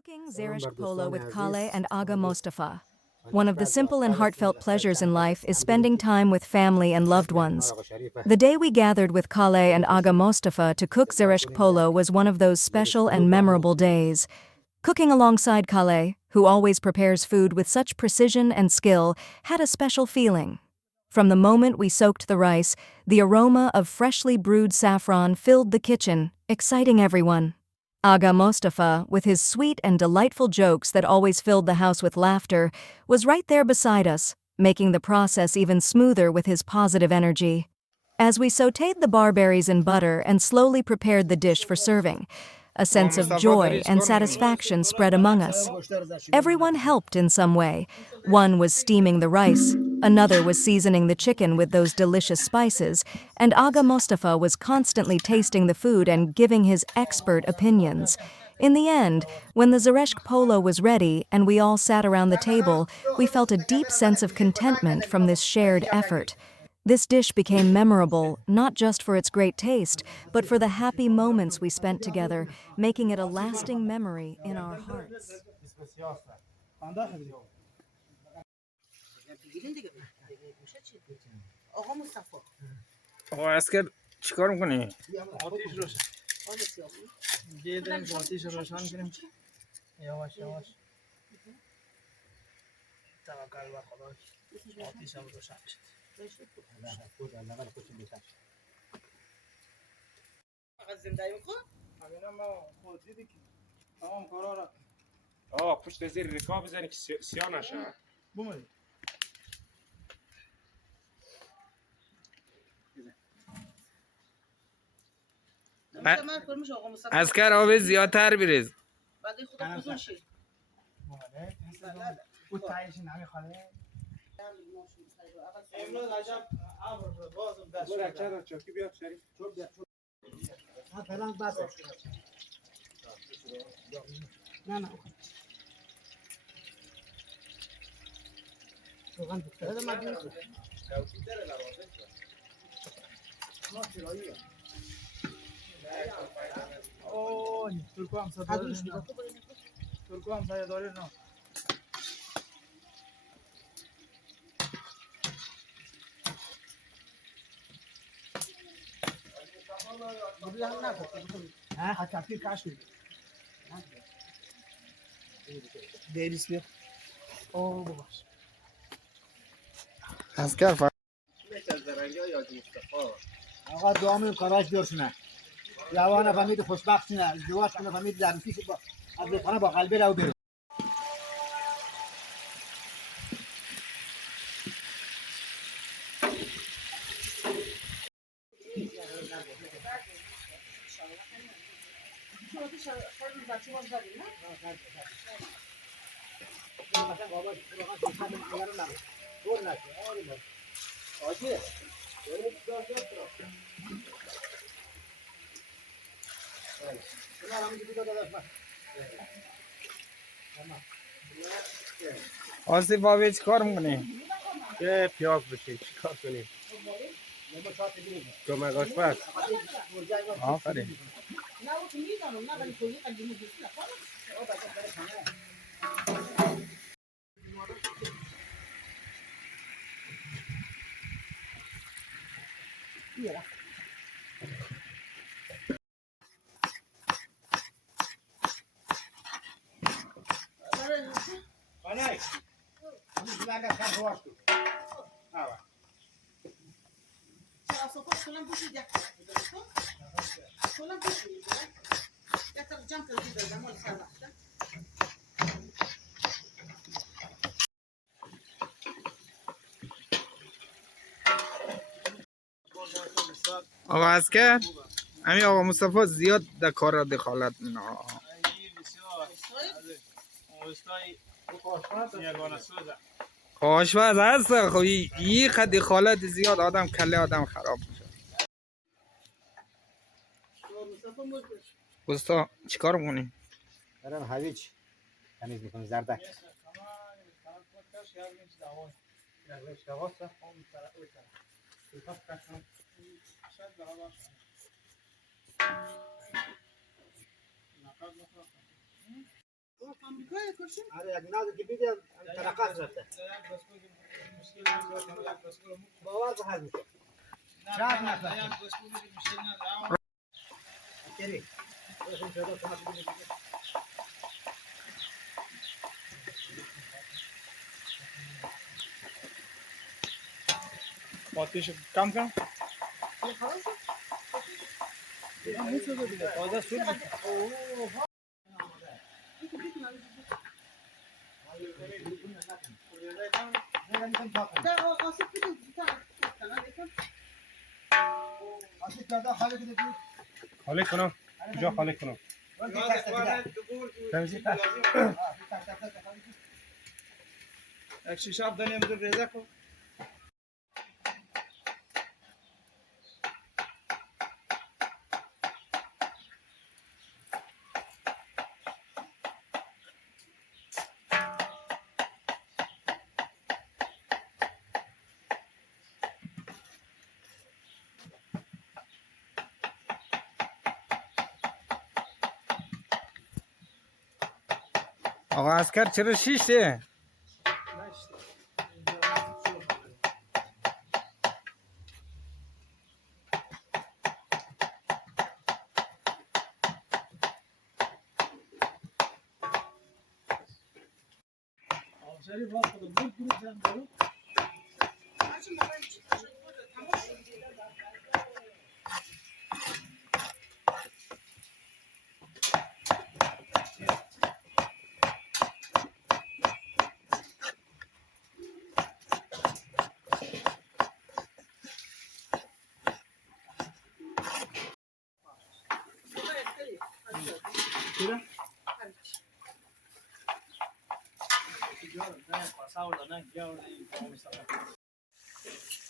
Cooking Zereshk Polo with Khaleh and Agha Mostafa. One of the simple and heartfelt pleasures in life is spending time with family and loved ones. The day we gathered with Khaleh and Agha Mostafa to cook Zereshk Polo was one of those special and memorable days. Cooking alongside Khaleh, who always prepares food with such precision and skill, had a special feeling. From the moment we soaked the rice, the aroma of freshly brewed saffron filled the kitchen, exciting everyone. Agha Mostafa, with his sweet and delightful jokes that always filled the house with laughter, was right there beside us, making the process even smoother with his positive energy. As we sautéed the barberries in butter and slowly prepared the dish for serving, a sense of joy and satisfaction spread among us. Everyone helped in some way. One was steaming the rice, another was seasoning the chicken with those delicious spices, and Agha Mostafa was constantly tasting the food and giving his expert opinions. In the end, when the Zereshk Polo was ready and we all sat around the table, we felt a deep sense of contentment from this shared effort. This dish became memorable, not just for its great taste, but for the happy moments we spent together, making it a lasting memory in our hearts. آقا عسکر چیکار میکنی؟ آتیش روشن. گیدرم آتیش روشن کنیم. یواش یواش. توکل بر خدا. آتیشم روشن شد. فقط زندگی می‌خواد؟ همینا ما خود دیدی که تمام کارا را پشت زیر رکاب بزنی که سیاه نشه. بومید. عسکر آب زیادتر بریز. بعد خدا بزن شی. بود تایش نمی خاله. امروز عجب ابر شد بازم دست. برو چرا چوکی بیا شریف. چوب بیا. ها فلان بس. نه. روغن دکتر ما دیگه. ما چرایی. اوه ترکو هم صدای نه. ترکو هم صدای داره نه. ها حتی کاش کنی. دیریس بیا. اوه باش. عسکر فقط آقا دعا می‌کنم کاراش بیارشونه. جوان فهمید خوشبخت نه. ازدواج کنه فهمید درنفیش با از خانه با قلبی رو برو. آصف آبی چیکار میکنی؟ که پیاز بشه چیکار کنیم؟ کمک آشپز. آفرین. خاله. دیگه کار خواهش کن. آوا. آقا عسکر همین آقا مصطفی زیاد در کار را دخالت نه. آشپز هست خب این خد دخالت زیاد آدم کله آدم خراب میشه. استا چیکار میکنی؟ دارم هویج تمیز میکنم زردک. آمریکا کشیم؟ آره یک نازی که بیدیم طبقات رفته باور به حال میشه شاید نفته اکری آتیش کم کن تازه سود خاله کنم کجا خاله کنم یک شیشه آب دنیا بزرگ ریزه کن آقا عسکر چرا شیشته؟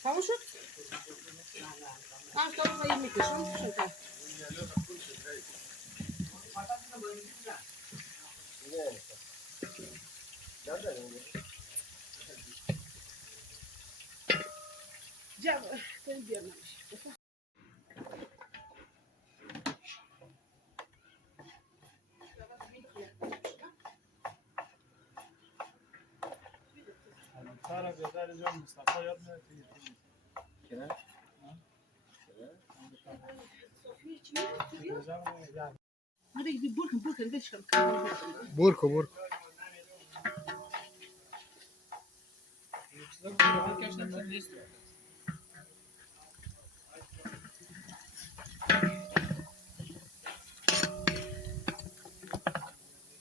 تموم شد؟ من تا رو میکشم جا خیلی بیار نمیشه سارا بهتر جان مصطفی یاد میاد چرا؟ بورکو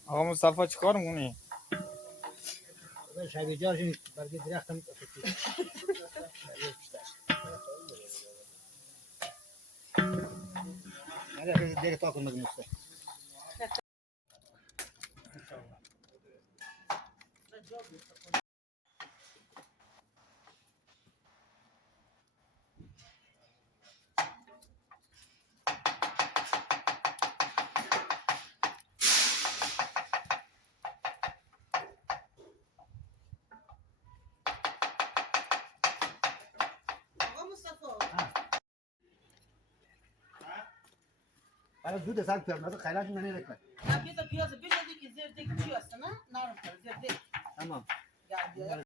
آقا مصطفی چیکار می‌کنی؟ شبیه جارشون برگی درختم دیگه تا کنم نمیسته آقا مصطفی برای زود سال پیاز خیلی من نمیکنه بیاد پیاز بشودی که زیر دیگه چی هست نه نرم کن زیر دیگه تمام گردی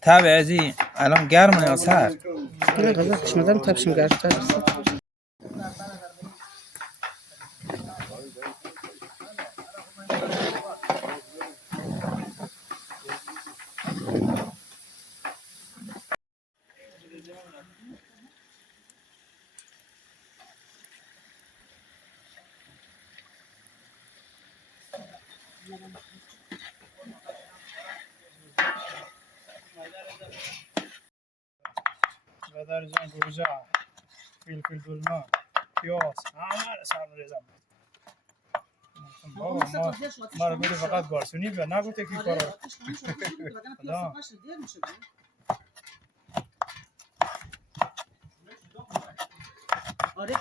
تابع ازی الان گرمه یا سرد؟ نه غذا خوشمزه تبشیم گرفتار بهتر جان گوجه فلفل دلمه پیاز همه رو سر ریزم بابا ما رو بده فقط بارسونی بیا نگوته کی کارو آره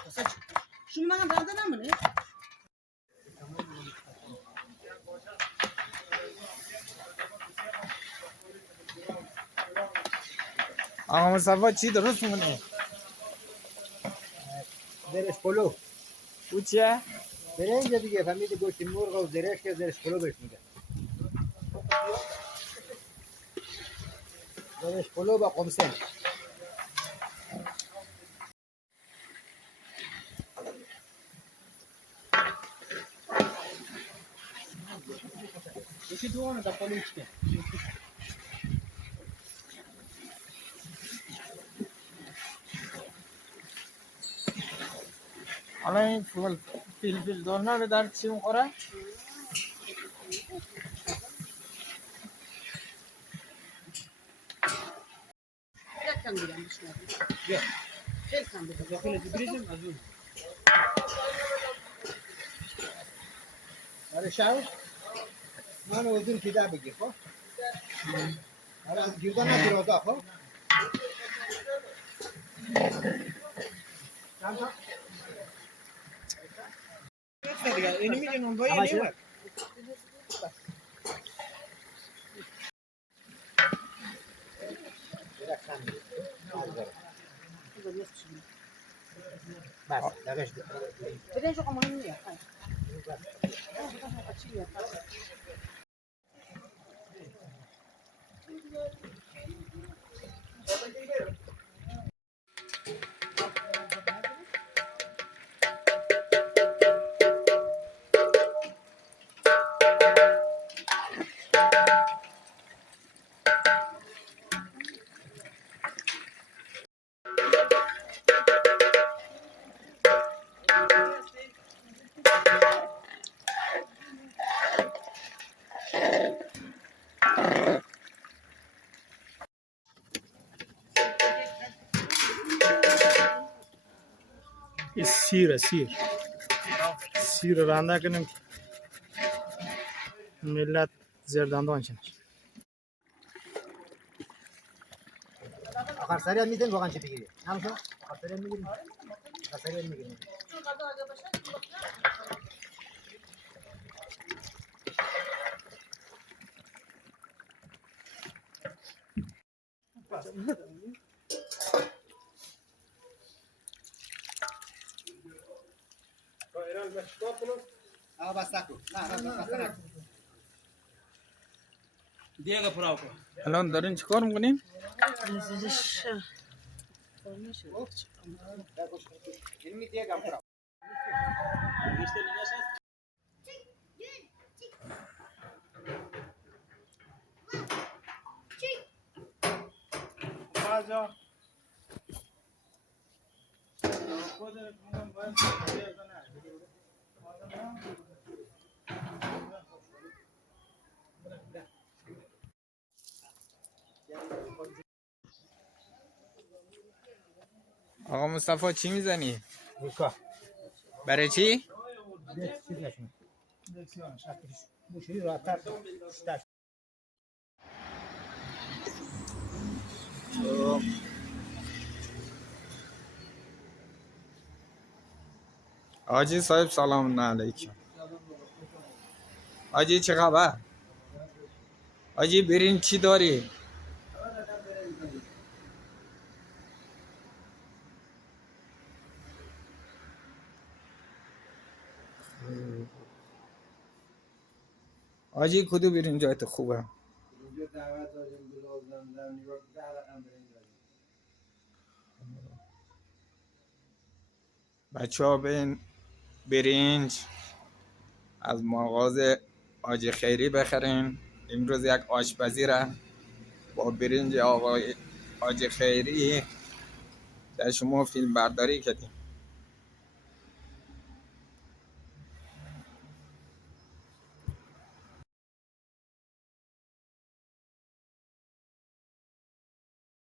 شما من برنده نمونه آقا مصطفی چی درست میکنی؟ زرشک پلو. او چیه؟ برنج دیگه، فهمیدی گوشت مرغ و زرشک، زرشک پلو بهش میگن. زرشک پلو با قمصه. یکی دوانه در پلو چیه؟ حالا این فیلفیل دورنا به در چی میخوره؟ یکم دیگه میشنم. خیلی کم بده. داخل بریزیم از اون. آره شاید من وزن کده بگیر خب. آره از گیردن نگیرادا خب. دیگه اینو میگن اون باید همشه؟ نیومد. بس دقیقش بدین شو مهم نیست. این سیر سیر رنده کنیم ملت زردندان چنش. آخر سری هم میدین واقعا چی بگیری همشو آخر سری هم میگیریم آخر سری هم میگیریم آقا بس نکن نه بس نکن دیگه پراو کن. الان دارین چی کار میکنین؟ این میتیه گم کرا آجا آقا مصطفی چی میزنی؟ روکا برای چی؟ دیگه چیز نشون موشوری راحت‌تر بیشتر آجی صاحب سلام علیکم. آجی چه خبر؟ آجی برین چی داری؟ آجی کدو برین جایت خوبه؟ اینجا دعوت داریم بلازم در نیویورک 10 رقم برنج داریم بچه ها برنج از مغازه آجی خیری بخرین. امروز یک آشپزی را با برنج آقای آجی خیری در شما فیلم برداری کردیم.